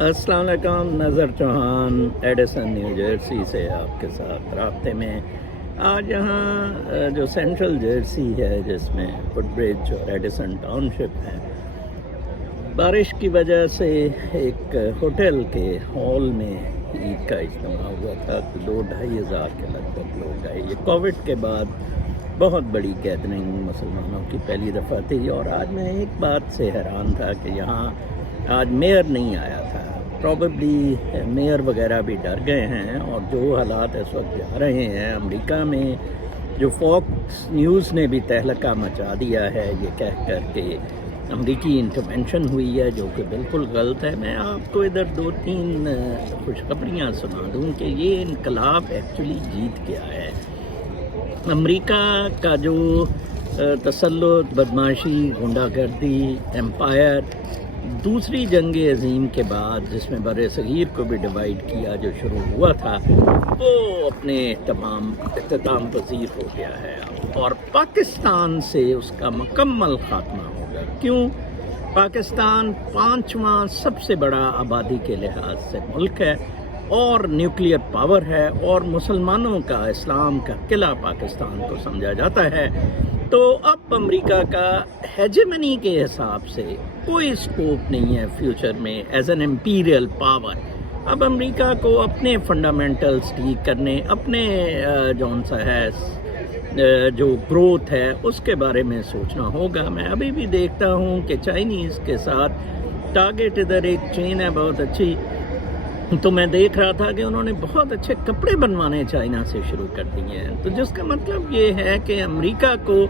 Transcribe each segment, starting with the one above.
السلام علیکم، نظر چوہان ایڈیسن نیو جرسی سے آپ کے ساتھ رابطے میں۔ آج یہاں جو سینٹرل جرسی ہے جس میں فٹ برج اور ایڈیسن ٹاؤن شپ ہے، بارش کی وجہ سے ایک ہوٹل کے ہال میں عید کا اجتماع ہوا تھا، تو 2-2.5 ہزار کے لگ بھگ لوگ آئے۔ یہ کووڈ کے بعد بہت بڑی گیدرنگ مسلمانوں کی پہلی دفعہ تھی، اور آج میں ایک بات سے حیران تھا کہ یہاں آج میئر نہیں آیا تھا۔ پروبیبلی میئر وغیرہ بھی ڈر گئے ہیں، اور جو حالات اس وقت جا رہے ہیں امریکہ میں، جو فاکس نیوز نے بھی تہلکہ مچا دیا ہے یہ کہہ کر کے امریکی انٹرونشن ہوئی ہے، جو کہ بالکل غلط ہے۔ میں آپ کو ادھر 2-3 خوشخبریاں سنا دوں کہ یہ انقلاب ایکچولی جیت گیا ہے۔ امریکہ کا جو تسلط، بدماشی، غنڈہ گردی امپائر دوسری جنگ عظیم کے بعد، جس میں بر صغیر کو بھی ڈیوائیڈ کیا جو شروع ہوا تھا، وہ اپنے اختتام پذیر ہو گیا ہے، اور پاکستان سے اس کا مکمل خاتمہ ہوگا۔ کیوں؟ پاکستان 5واں سب سے بڑا آبادی کے لحاظ سے ملک ہے، اور نیوکلیئر پاور ہے، اور مسلمانوں کا، اسلام کا قلعہ پاکستان کو سمجھا جاتا ہے۔ تو اب امریکہ کا ہیجمنی کے حساب سے کوئی سکوپ نہیں ہے فیوچر میں ایز این امپیریل پاور۔ اب امریکہ کو اپنے فنڈامنٹلز ٹھیک کرنے، اپنے جون سا ہے جو گروتھ ہے اس کے بارے میں سوچنا ہوگا۔ میں ابھی بھی دیکھتا ہوں کہ چائنیز کے ساتھ ٹارگیٹ ادھر ایک چین ہے بہت اچھی، تو میں دیکھ رہا تھا کہ انہوں نے بہت اچھے کپڑے بنوانے چائنا سے شروع کر دیے ہیں، تو جس کا مطلب یہ ہے کہ امریکہ کو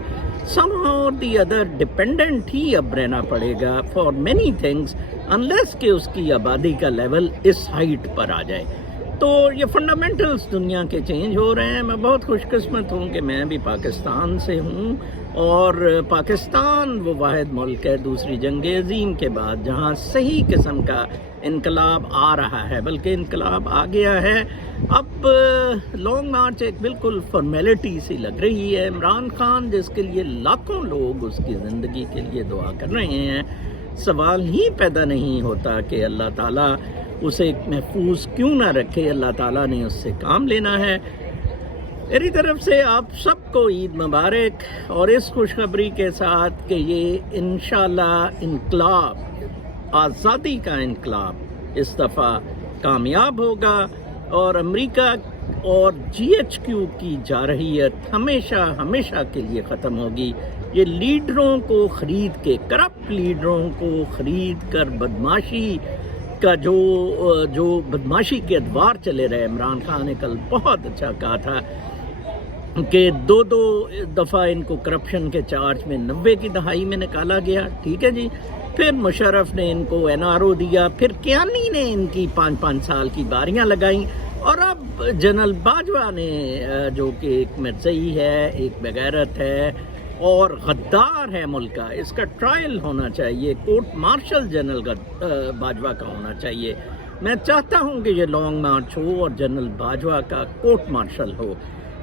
somehow or the other dependent ہی اب رہنا پڑے گا فار مینی تھنگس، انلیس کہ اس کی آبادی کا لیول اس ہائٹ پر آ جائے۔ تو یہ فنڈامنٹلز دنیا کے چینج ہو رہے ہیں۔ میں بہت خوش قسمت ہوں کہ میں بھی پاکستان سے ہوں، اور پاکستان وہ واحد ملک ہے دوسری جنگ عظیم کے بعد جہاں صحیح قسم کا انقلاب آ رہا ہے، بلکہ انقلاب آ گیا ہے۔ اب لانگ مارچ ایک بالکل فارمیلٹی سی لگ رہی ہے۔ عمران خان، جس کے لیے لاکھوں لوگ اس کی زندگی کے لیے دعا کر رہے ہیں، سوال ہی پیدا نہیں ہوتا کہ اللہ تعالیٰ اسے محفوظ کیوں نہ رکھے۔ اللہ تعالیٰ نے اس سے کام لینا ہے۔ میری طرف سے آپ سب کو عید مبارک، اور اس خوشخبری کے ساتھ کہ یہ انشاءاللہ انقلاب، آزادی کا انقلاب اس دفعہ کامیاب ہوگا، اور امریکہ اور GHQ کی جارحیت ہمیشہ کے لیے ختم ہوگی۔ یہ لیڈروں کو خرید کے، کرپٹ لیڈروں کو خرید کر بدماشی کا جو بدماشی کے ادوار چلے رہے۔ عمران خان نے کل بہت اچھا کہا تھا کہ 2 دفعہ ان کو کرپشن کے چارج میں 90 کی دہائی میں نکالا گیا، ٹھیک ہے جی، پھر مشرف نے ان کو NRO دیا، پھر کیانی نے ان کی 5 سال کی باریاں لگائیں، اور اب جنرل باجوہ نے جو کہ ایک مرزئی ہے، ایک بغیرت ہے اور غدار ہے ملک کا، اس کا ٹرائل ہونا چاہیے، کورٹ مارشل جنرل باجوہ کا ہونا چاہیے۔ میں چاہتا ہوں کہ یہ لانگ مارچ ہو اور جنرل باجوہ کا کورٹ مارشل ہو۔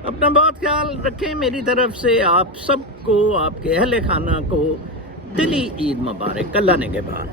اپنا بہت خیال رکھیں۔ میری طرف سے آپ سب کو، آپ کے اہل خانہ کو دلی عید مبارک۔ اللہ نگہبان۔